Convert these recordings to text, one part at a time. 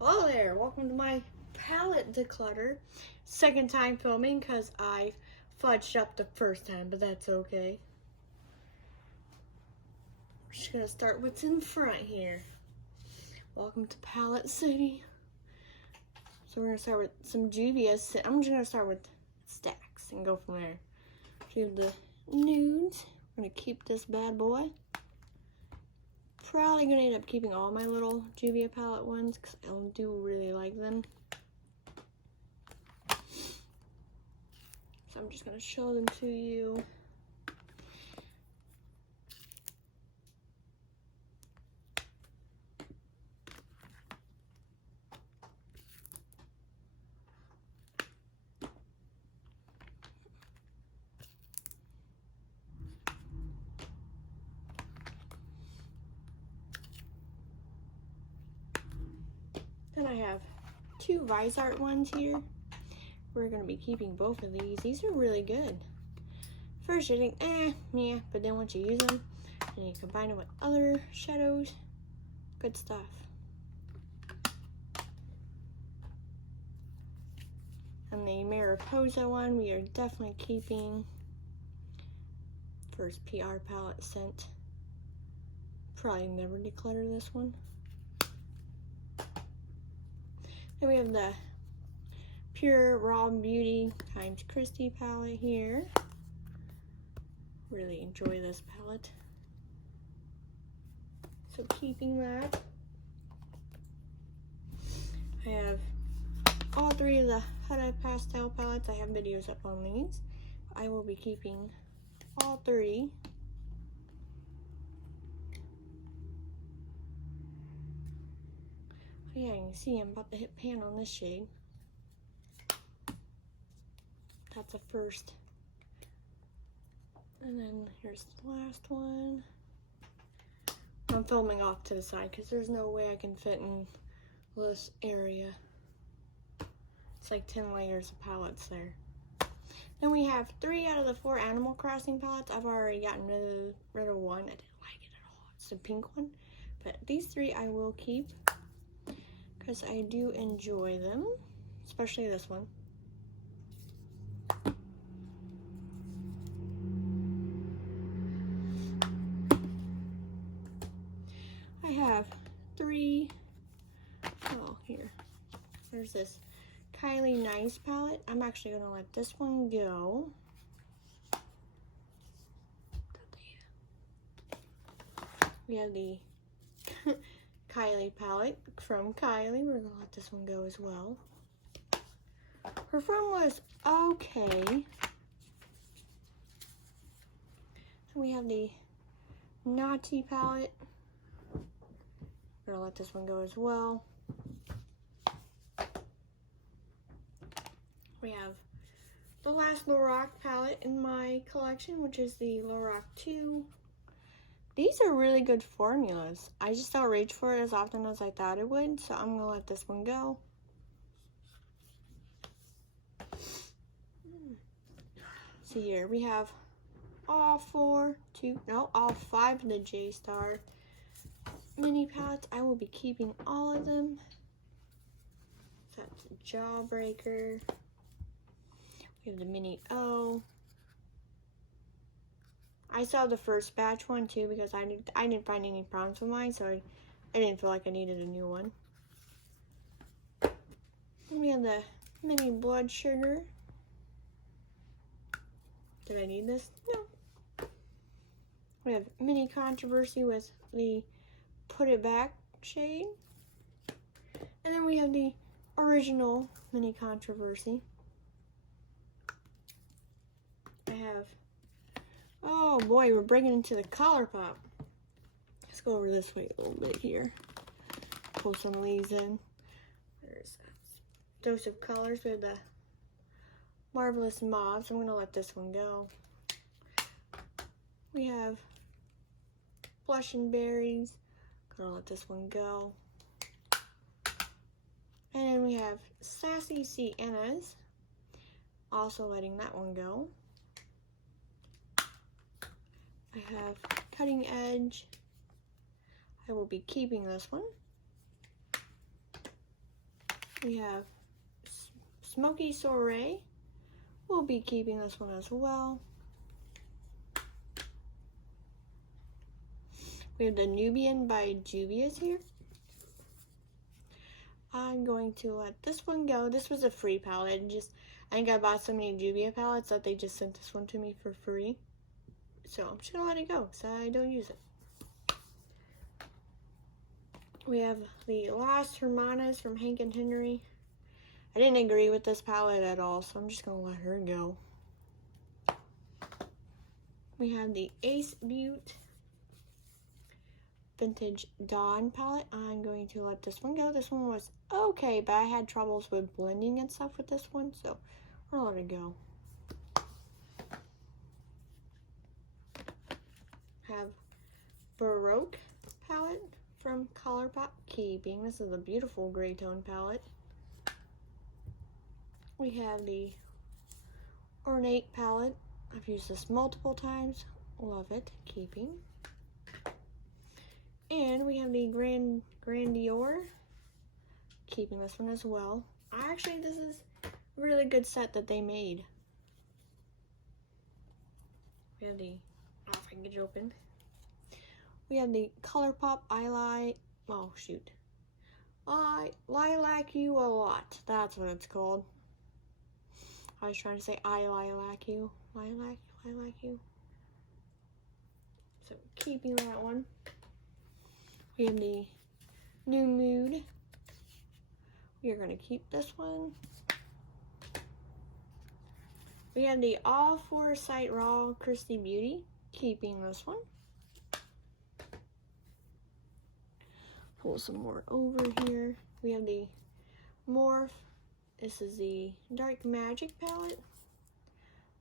Hello there, welcome to my palette declutter. Second time filming because I fudged up the first time, but that's okay. We're just gonna start what's in front here. Welcome to Palette City. So we're gonna start with some Juvia's. I'm just gonna start with stacks and go from there. Do the nudes. I'm gonna keep this bad boy. Probably gonna end up keeping all my little Juvia palette ones because I do really like them. So I'm just gonna show them to you. Then I have two Vice Art ones here. We're going to be keeping both of these. These are really good. First you think, yeah, but then once you use them, and you combine them with other shadows, good stuff. And the Mariposa one, we are definitely keeping. First PR palette scent. Probably never declutter this one. Then we have the Pure Raw Beauty times Christie palette here. Really enjoy this palette. So keeping that. I have all three of the Huda pastel palettes. I have videos up on these. I will be keeping all three. Oh yeah, you can see I'm about to hit pan on this shade. That's a first. And then here's the last one. I'm filming off to the side because there's no way I can fit in this area. It's like 10 layers of palettes there. Then we have 3 out of the 4 Animal Crossing palettes. I've already gotten rid of one. I didn't like it at all. It's the pink one. But these 3 I will keep because I do enjoy them, especially this one. I have 3, here. There's this Kylie Nice palette. I'm actually going to let this one go. We have the Kylie palette from Kylie. We're going to let this one go as well. Her one was okay. And we have the Naughty palette. We're going to let this one go as well. We have the last Lorac palette in my collection, which is the Lorac 2. These are really good formulas. I just don't reach for it as often as I thought it would, so I'm going to let this one go. So here we have all 5 of the J-Star mini palettes. I will be keeping all of them. So that's a Jawbreaker. We have the mini O. I saw the first batch one too because I didn't find any problems with mine, so I didn't feel like I needed a new one. Then we have the mini Blood Sugar. Did I need this? No. We have mini Controversy with the Put It Back shade. And then we have the original mini Controversy. I have, oh boy, we're breaking into the color pop. Let's go over this way a little bit here. Pull some of these in. There's a dose of colors with the Marvelous Mauves. I'm going to let this one go. We have Blush and Berries. Gonna let this one go. And then we have Sassy Siennas. Also letting that one go. I have Cutting Edge. I will be keeping this one. We have Smoky Soiree. We'll be keeping this one as well. We have the Nubian by Juvia's here. I'm going to let this one go. This was a free palette. I think I bought so many Juvia palettes that they just sent this one to me for free. So I'm just gonna let it go because I don't use it. We have the last Hermanas from Hank and Henry. I didn't agree with this palette at all, so I'm just gonna let her go. We have the Ace Beauty Vintage Dawn palette. I'm going to let this one go. This one was okay, but I had troubles with blending and stuff with this one, so we're gonna let it go. Have Baroque palette from ColourPop, keeping. This is a beautiful gray tone palette. We have the Ornate palette. I've used this multiple times. Love it, keeping. And we have the Grandeur, keeping this one as well. Actually, this is a really good set that they made. We have the, if I can get it open. We have the ColourPop I Lilac You a Lot. That's what it's called. I was trying to say I lilac you. Lilac you. So keeping that one. We have the New Mood. We are going to keep this one. We have the All Foresight Raw Kvd Beauty, keeping this one. Pull some more over here. We have the Morph. This is the Dark Magic palette.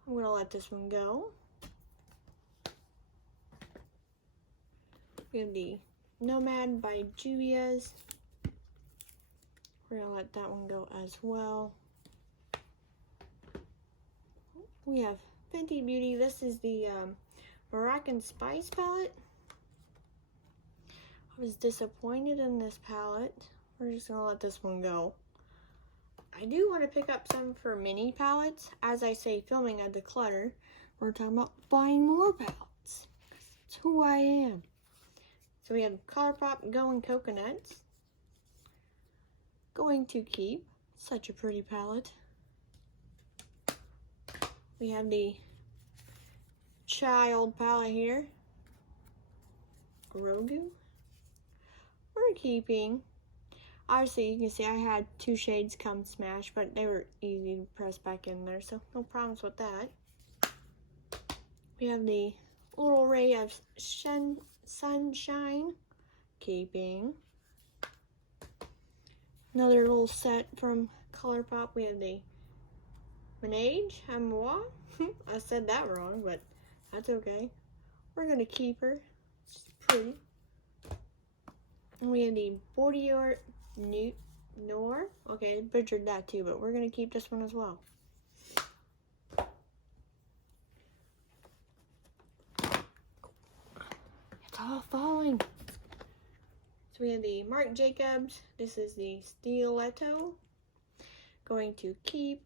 I'm going to let this one go. We have the Nomad by Juvia's. We're going to let that one go as well. We have Fenty Beauty. This is the Moroccan Spice palette. I was disappointed in this palette. We're just going to let this one go. I do want to pick up some for mini palettes. As I say, filming a declutter, we're talking about buying more palettes. That's who I am. So we have ColourPop Going Coconuts. Going to keep. Such a pretty palette. We have the Child palette here. Grogu. We're keeping. Obviously, you can see I had 2 shades come smash, but they were easy to press back in there, so no problems with that. We have the Little Ray of Sunshine, keeping. Another little set from ColourPop. We have the Ménage à Moi. I said that wrong, but that's okay. We're going to keep her. She's pretty. And we have the Bordier Noir. Okay, I butchered that too, but we're going to keep this one as well. It's all falling. So we have the Marc Jacobs. This is the Stiletto. Going to keep.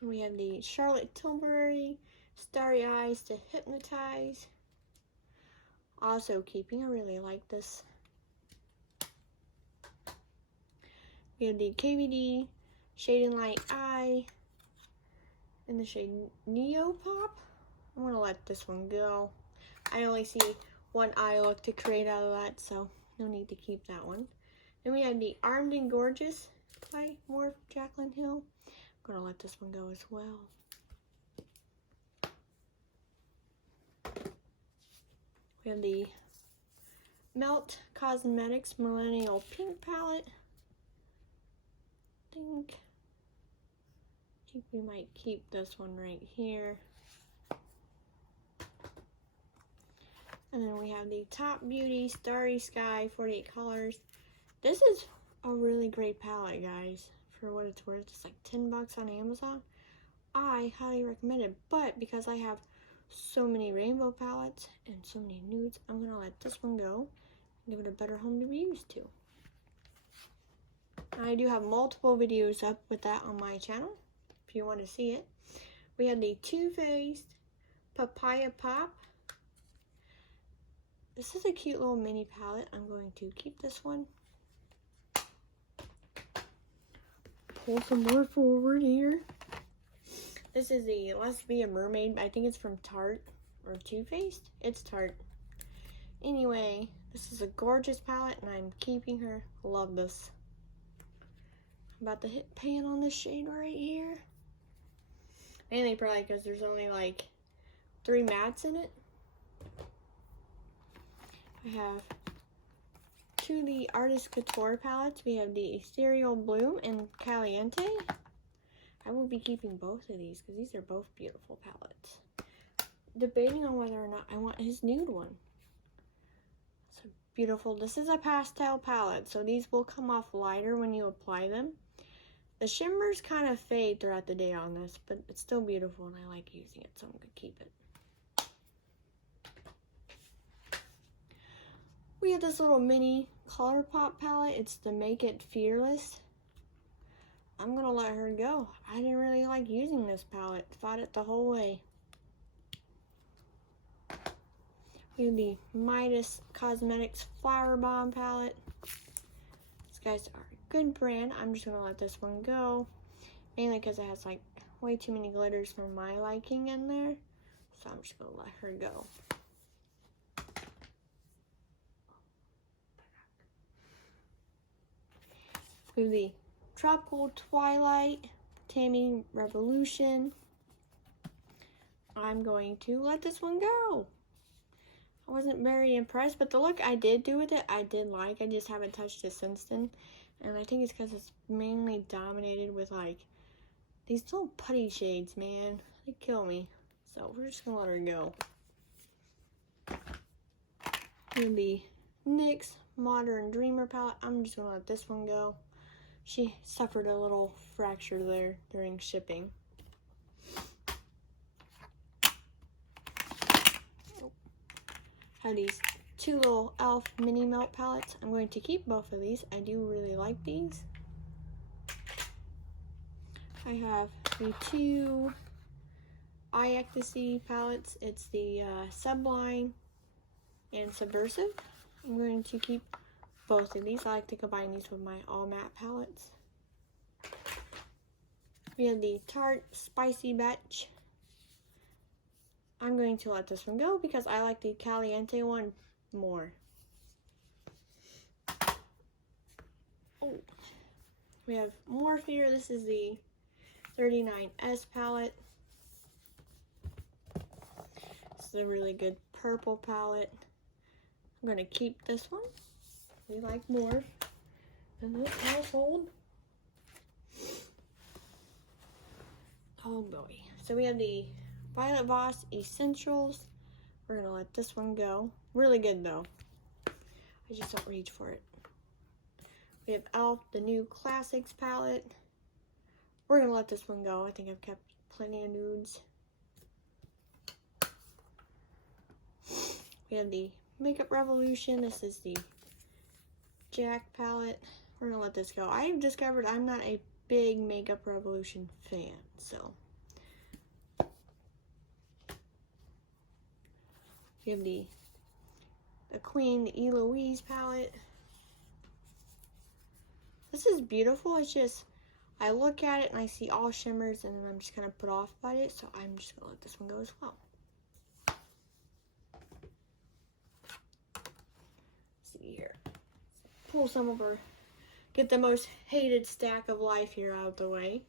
We have the Charlotte Tilbury Starry Eyes to Hypnotize. Also keeping. I really like this. We have the KVD Shade and Light Eye in the shade Neo Pop. I'm going to let this one go. I only see one eye look to create out of that, so no need to keep that one. Then we have the Armed and Gorgeous by Morph Jaclyn Hill. I'm going to let this one go as well. We have the Melt Cosmetics Millennial Pink palette. I think we might keep this one right here. And then we have the Top Beauty Starry Sky 48 colors. This is a really great palette, guys. For what it's worth, it's like 10 bucks on Amazon. I highly recommend it, but because I have so many rainbow palettes and so many nudes, I'm gonna let this one go and give it a better home to be used to. I do have multiple videos up with that on my channel if you want to see it. We have the Too Faced Papaya Pop. This is a cute little mini palette. I'm going to keep this one. Pull some more forward here. This is the Let's Be a Mermaid. I think it's from Tarte or Too Faced. It's Tarte. Anyway, this is a gorgeous palette and I'm keeping her. Love this. I'm about to hit pan on this shade right here. Mainly probably because there's only like 3 mattes in it. I have 2 of the Artist Couture palettes. We have the Ethereal Bloom and Caliente. I will be keeping both of these because these are both beautiful palettes. Debating on whether or not I want his nude one. It's beautiful. This is a pastel palette, so these will come off lighter when you apply them. The shimmers kind of fade throughout the day on this, but it's still beautiful and I like using it, so I'm going to keep it. We have this little mini ColourPop palette. It's the Make It Fearless. I'm going to let her go. I didn't really like using this palette. Fought it the whole way. We have the Midas Cosmetics Flower Bomb palette. These guys are a good brand. I'm just going to let this one go. Mainly because it has like way too many glitters for my liking in there. So I'm just going to let her go. We have the Tropical Twilight Tammy Revolution. I'm going to let this one go. I wasn't very impressed, but the look I did do with it, I did like. I just haven't touched it since then. And I think it's because it's mainly dominated with like these little putty shades, man. They kill me. So we're just gonna let her go. And the NYX Modern Dreamer palette, I'm just gonna let this one go. She suffered a little fracture there during shipping. Have these 2 little e.l.f. mini melt palettes. I'm going to keep both of these. I do really like these. I have the 2 Eye Ecstasy palettes. It's the Sublime and Subversive. I'm going to keep both of these. I like to combine these with my all matte palettes. We have the Tarte Spicy Batch. I'm going to let this one go because I like the Caliente one more. Oh, we have Morph here. This is the 39S palette. This is a really good purple palette. I'm going to keep this one. We like Morph in this household. Oh boy. So we have the Violet Voss Essentials. We're going to let this one go. Really good though. I just don't reach for it. We have e.l.f. the new Classics palette. We're going to let this one go. I think I've kept plenty of nudes. We have the Makeup Revolution. This is the Jack palette. We're going to let this go. I've discovered I'm not a big Makeup Revolution fan, so. We have the Queen, the Eloise palette. This is beautiful. It's just, I look at it and I see all shimmers and then I'm just kind of put off by it. So I'm just going to let this one go as well. Let's see here. Pull some of her, get the most hated stack of life here out of the way.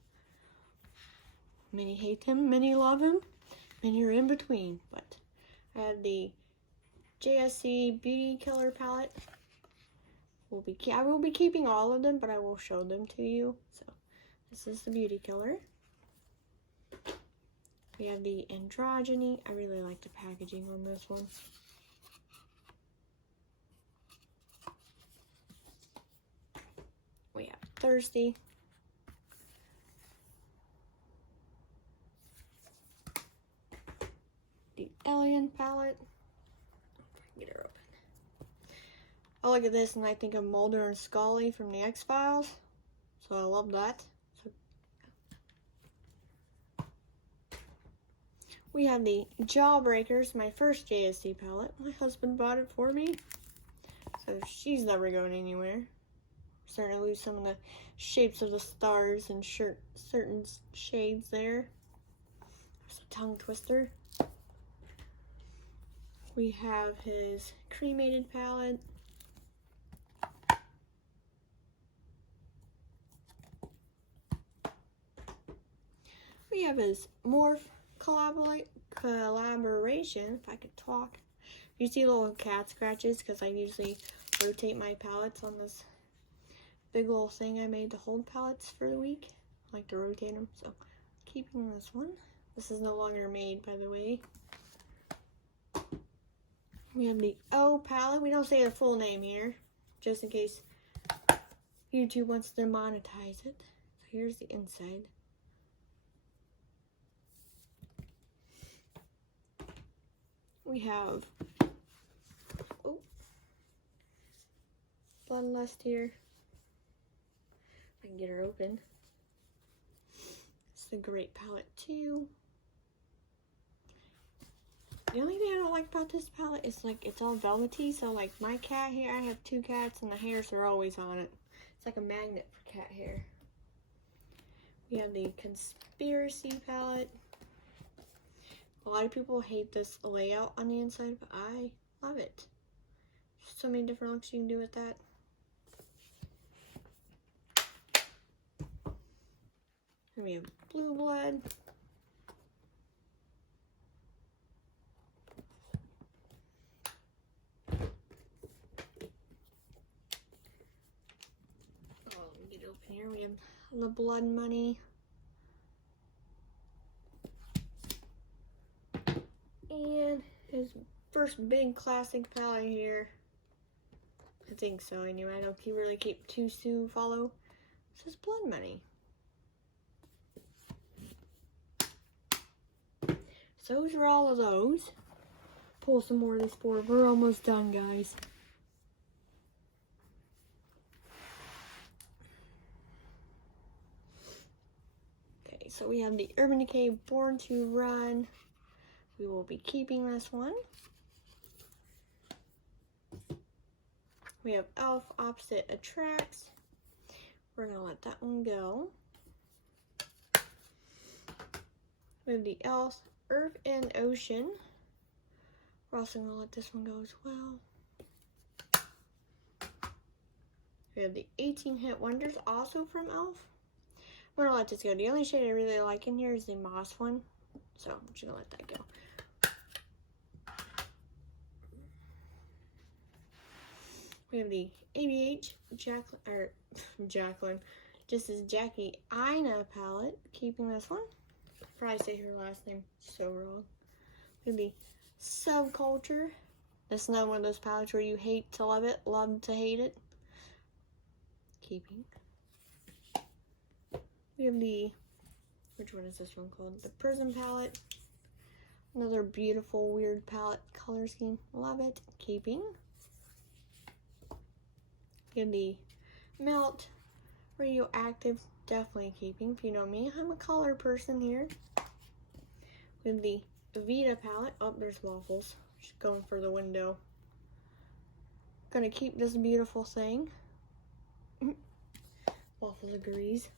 Many hate him, many love him, many are in between. But I have the JSC Beauty Killer palette. I will be keeping all of them, but I will show them to you. So this is the Beauty Killer. We have the Androgyny. I really like the packaging on this one. We have Thirsty. The Alien palette. Get her open. I look at this and I think of Mulder and Scully from the X-Files. So I love that. So we have the Jawbreakers, my first JSC palette. My husband bought it for me. So she's never going anywhere. Starting to lose some of the shapes of the stars and certain shades there. There's a tongue twister. We have his cremated palette. We have his Morph collaboration, if I could talk. You see little cat scratches because I usually rotate my palettes on this big little thing I made to hold palettes for the week. I like to rotate them, so keeping this one. This is no longer made, by the way. We have the O palette. We don't say the full name here, just in case YouTube wants to monetize it. So here's the inside. We have Bloodlust here. If I can get her open. It's a great palette too. The only thing I don't like about this palette is like it's all velvety, so like my cat hair, I have 2 cats and the hairs are always on it. It's like a magnet for cat hair. We have the Conspiracy palette. A lot of people hate this layout on the inside, but I love it. So many different looks you can do with that. And we have Blue Blood. Here we have the Blood Money. And his first big classic palette here. I think so anyway. I don't really keep too soon follow. This is Blood Money. So those are all of those. Pull some more of this board. We're almost done, guys. So we have the Urban Decay Born to Run. We will be keeping this one. We have Elf Opposite Attracts. We're going to let that one go. We have the Elf Earth and Ocean. We're also going to let this one go as well. We have the 18 Hit Wonders, also from Elf. I'm going to let this go. The only shade I really like in here is the Moss one. So I'm just going to let that go. We have the ABH Jacqueline. This is Jackie Ina palette. Keeping this one. Probably say her last name so wrong. We have the Subculture. This is not one of those palettes where you hate to love it, love to hate it. Keeping. We have the, which one is this one called? The Prism Palette. Another beautiful, weird palette color scheme. Love it. Keeping. We have the Melt Radioactive. Definitely keeping. If you know me, I'm a color person here. We have the Kvd palette. Oh, there's waffles. Just going for the window. Gonna keep this beautiful thing. Waffles agrees.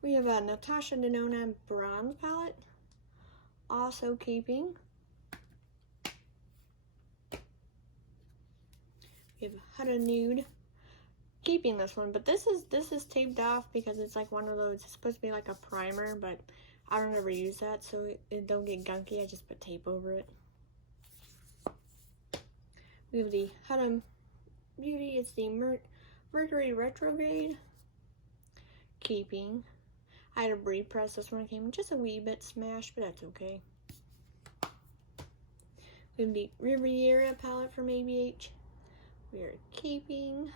We have a Natasha Denona Bronze palette. Also keeping. We have Huda Nude. Keeping this one, but this is taped off because it's like one of those, it's supposed to be like a primer, but I don't ever use that, so it don't get gunky. I just put tape over it. We have the Huda Beauty. It's the Mercury Retrograde. Keeping. I had to repress this one. It came just a wee bit smashed, but that's okay. We have the Riviera palette from ABH. We are keeping.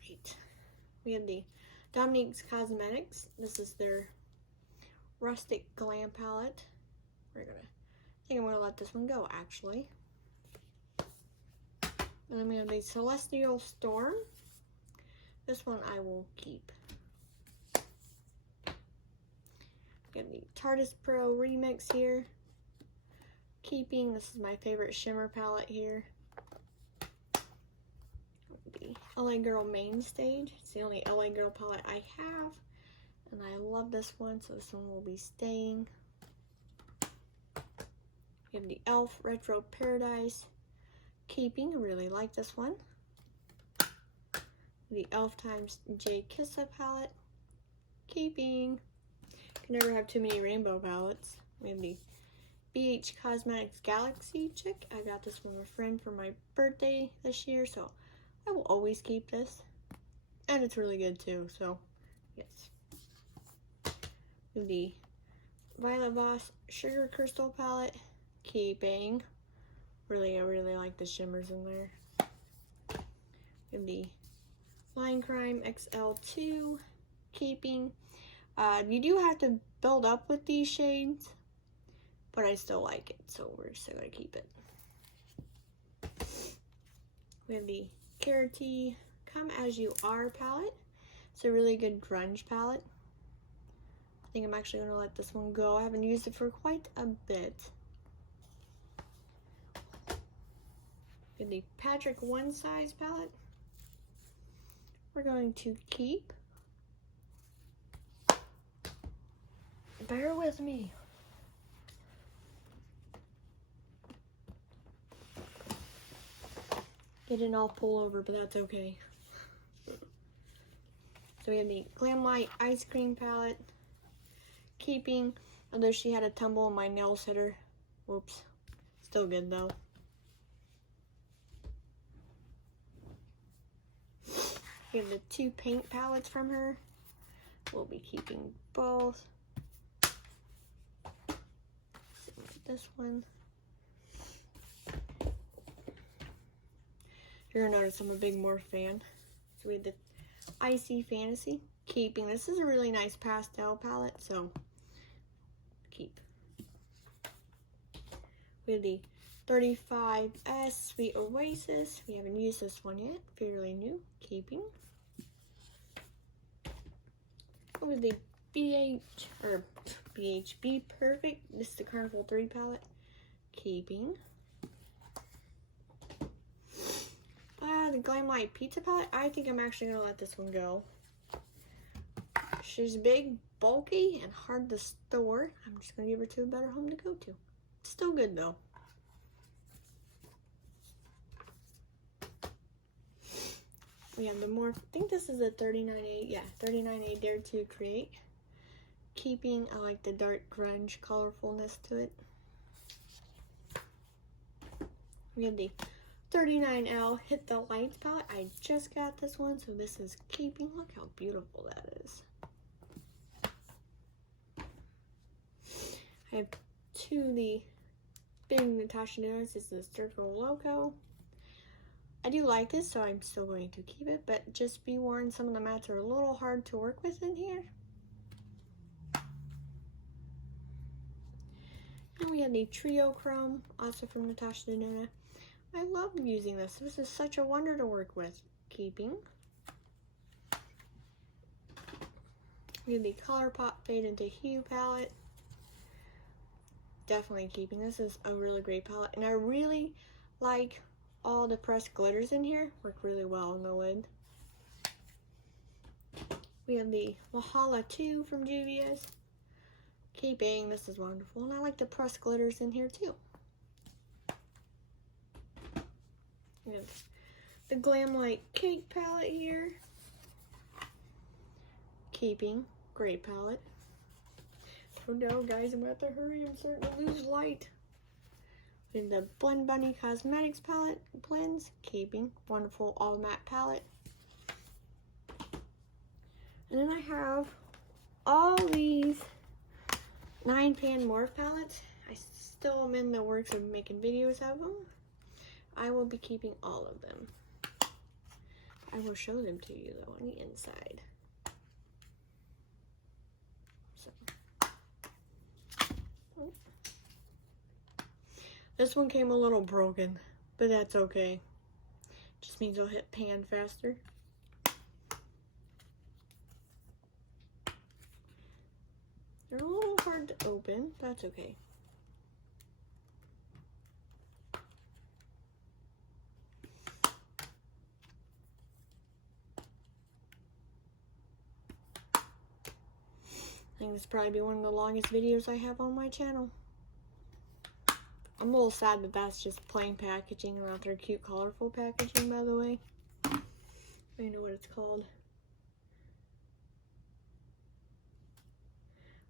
Right. We have the Dominique's Cosmetics. This is their Rustic Glam palette. I think I'm gonna let this one go actually. And then we have the Celestial Storm. This one I will keep. Got the Tartus Pro Remix here. Keeping. This is my favorite shimmer palette here. The LA Girl Main Stage. It's the only LA Girl palette I have. And I love this one, so this one will be staying. We have the e.l.f. Retro Paradise. Keeping. I really like this one. The e.l.f. times J Kissa palette. Keeping. Can never have too many rainbow palettes. We have the BH Cosmetics Galaxy Chick. I got this from a friend for my birthday this year, so I will always keep this. And it's really good too, so yes. The Violet Voss Sugar Crystal palette. Keeping. I really like the shimmers in there. We have the Line Crime XL2. Keeping. You do have to build up with these shades, but I still like it, so we're still gonna keep it. We have the Carity Come As You Are palette. It's a really good grunge palette. I think I'm actually gonna let this one go. I haven't used it for quite a bit. We have the Patrick One Size palette. We're going to keep. Bear with me. It didn't all pull over, but that's okay. So we have the Glam Light Ice Cream palette. Keeping, although she had a tumble and my nails hit her. Whoops. Still good though. We have the two paint palettes from her. We'll be keeping both. This one. You're gonna notice I'm a big Morph fan. So we have the Icy Fantasy. Keeping. This is a really nice pastel palette, so keep. We have the 35S Sweet Oasis. We haven't used this one yet. Fairly new. Keeping. With the BHB Perfect. This is the Carnival 3 palette. Keeping. The Glam Light Pizza palette. I think I'm actually going to let this one go. She's big, bulky, and hard to store. I'm just going to give her to a better home to go to. Still good though. We have the Morph. I think this is a 39A. Yeah, 39A Dare to Create. Keeping, I like the dark grunge colorfulness to it. We have the 39L Hit the Lights palette. I just got this one, so this is keeping. Look how beautiful that is. I have two of the big Natasha Denona. This is the Circle Loco. I do like this, so I'm still going to keep it, but just be warned, some of the mats are a little hard to work with in here. And we have the Trio Chrome, also from Natasha Denona. I love using this. This is such a wonder to work with. Keeping. We have the ColourPop Fade into Hue palette. Definitely keeping. This is a really great palette, and I really like all the pressed glitters in here. Work really well on the lid. We have the Wahala 2 from Juvia's. Keeping. This is wonderful, and I like the pressed glitters in here too. We have the Glam Light Cake palette here. Keeping. Great palette. Oh no, guys, I'm gonna have to hurry. I'm starting to lose light. We have the Blend Bunny Cosmetics palette blends. Keeping. Wonderful all matte palette. And then I have all these 9-pan Morph palettes. I still am in the works of making videos of them. I will be keeping all of them. I will show them to you though on the inside. So. This one came a little broken, but that's okay. Just means I'll hit pan faster. They're a little hard to open, but that's okay. I think this will probably be one of the longest videos I have on my channel. I'm a little sad that that's just plain packaging and not their cute, colorful packaging, by the way. I don't know what it's called.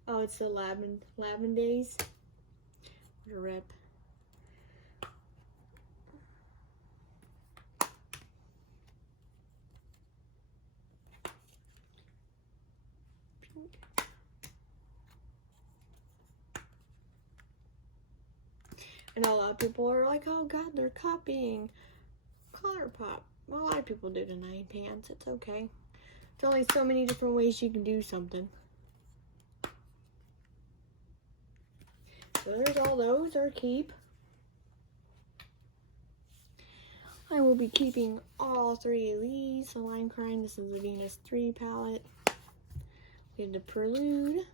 Oh, it's the Lavin Days. What a rip. I know a lot of people are like, oh god, they're copying ColourPop. Well, a lot of people do tonight, pants. It's okay. There's only so many different ways you can do something. So there's all those, or keep. I will be keeping all three of these. The Lime Crime, this is the Venus 3 palette. We have the Prelude.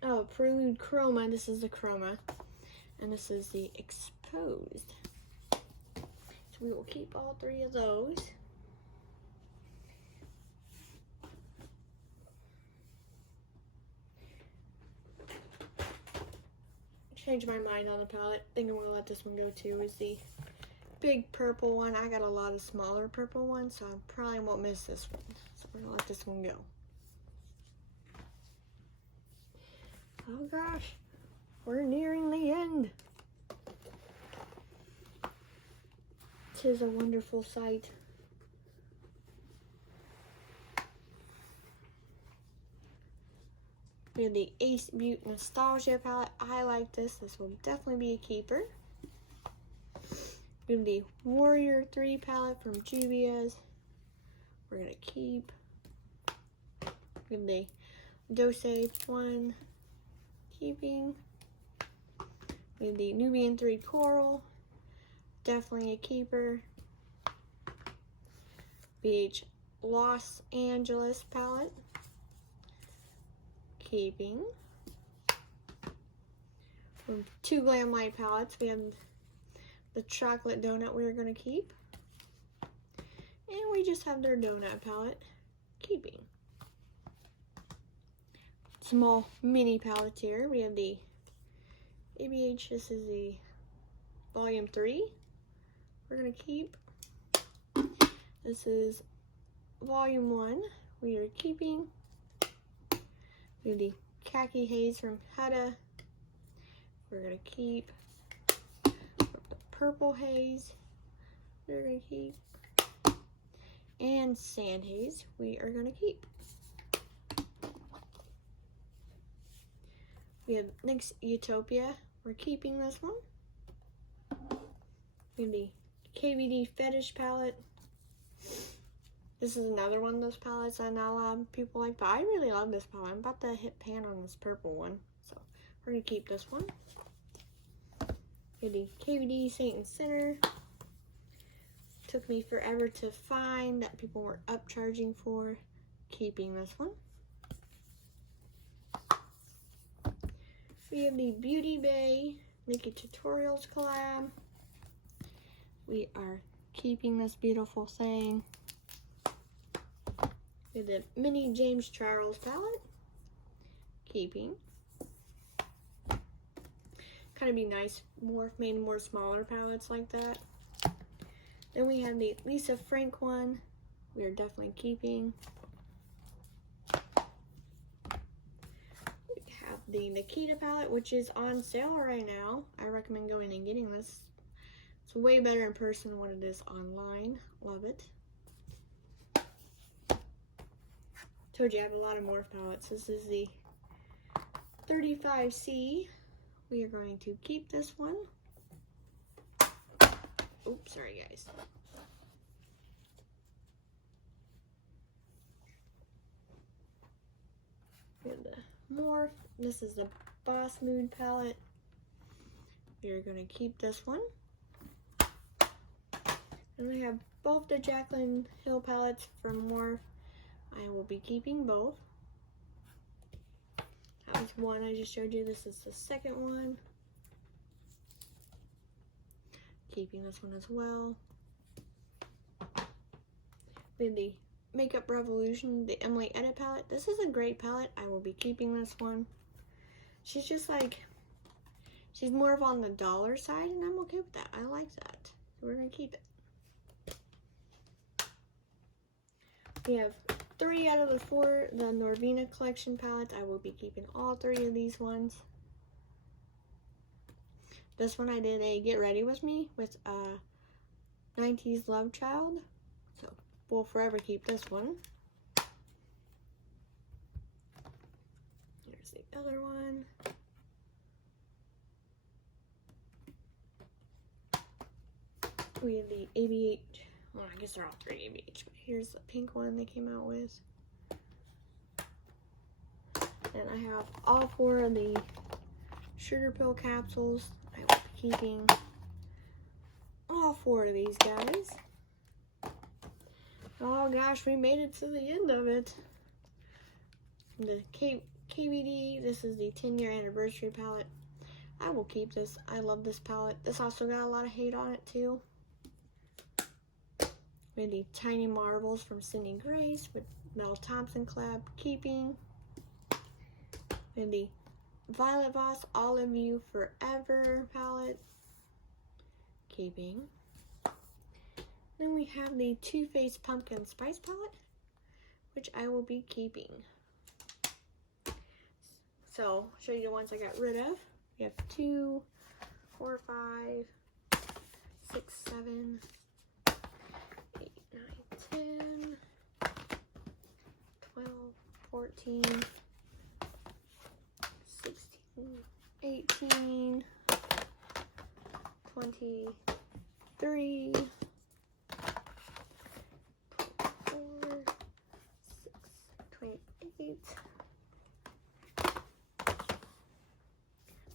Oh, Prelude Chroma. This is the Chroma. And this is the Exposed. So we will keep all three of those. Changed my mind on the palette. I think I'm going to let this one go too. Is the big purple one. I got a lot of smaller purple ones, so I probably won't miss this one. So we're going to let this one go. Oh gosh, we're nearing the end. Tis a wonderful sight. We have the Ace Beauty Nostalgia palette. I like this. This will definitely be a keeper. We have the Warrior 3 palette from Juvia's. We're going to keep. We have the Dose 1. Keeping. We have the Nubian 3 Coral. Definitely a keeper. BH Los Angeles palette. Keeping. From 2 Glam Light palettes, we have the Chocolate Donut we're going to keep. And we just have their Donut palette. Keeping. Small mini palettes here. We have the ABH, this is the Volume 3. We're going to keep. This is Volume 1. We are keeping. We have the Khaki Haze from Huda. We're going to keep. The Purple Haze. We're going to keep. And Sand Haze. We are going to keep. We have NYX Utopia. We're keeping this one. We have the Kvd Fetish Palette. This is another one of those palettes that not a lot of people like, but I really love this palette. I'm about to hit pan on this purple one, so we're going to keep this one. We have the Kvd Saint & Sinner. Took me forever to find that people were upcharging for. Keeping this one. We have the Beauty Bay Nikki Tutorials collab. We are keeping this beautiful thing. We have the Mini James Charles palette. Keeping. Kind of be nice, made more smaller palettes like that. Then we have the Lisa Frank one. We are definitely keeping. The Nikita palette, which is on sale right now. I recommend going and getting this. It's way better in person than what it is online. Love it. Told you I have a lot of Morph palettes. This is the 35C. We are going to keep this one. Oops, sorry guys. We have the Morph. This is the Boss Mood palette. we are going to keep this one. And I have both the Jaclyn Hill palettes from Morph. I will be keeping both. That was one I just showed you. This is the second one. Keeping this one as well. With the Makeup Revolution, the Emily Edit palette. This is a great palette. I will be keeping this one. She's just like, she's more of on the dollar side, and I'm okay with that. I like that. So we're going to keep it. We have 3 out of the 4, the Norvina collection palettes. I will be keeping all 3 of these ones. This one I did a Get Ready With Me with 90s Love Child. So we'll forever keep this one. Here's the other one. We have the ABH. Well, I guess they're all 3 ABH, but here's the pink one they came out with. And I have all 4 of the Sugar Pill capsules. I will be keeping all 4 of these guys. Oh gosh, we made it to the end of it. The Kvd, this is the 10-year anniversary palette. I will keep this. I love this palette. This also got a lot of hate on it too. We have the Tiny Marvels from Sydney Grace with Mel Thompson collab, keeping. We have the Violet Voss All of You Forever palette, keeping. Then we have the Too Faced Pumpkin Spice palette, which I will be keeping. So I'll show you the ones I got rid of. We have 2, 4, 5, 6, 7, 8, 9, 10, 12, 14, 16, 18, 23, 24, 6, 28,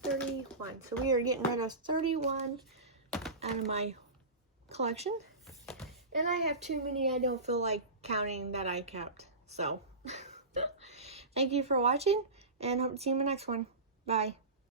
31. So we are getting rid of 31 out of my collection. And I have too many I don't feel like counting that I kept. So thank you for watching, and hope to see you in the next one. Bye.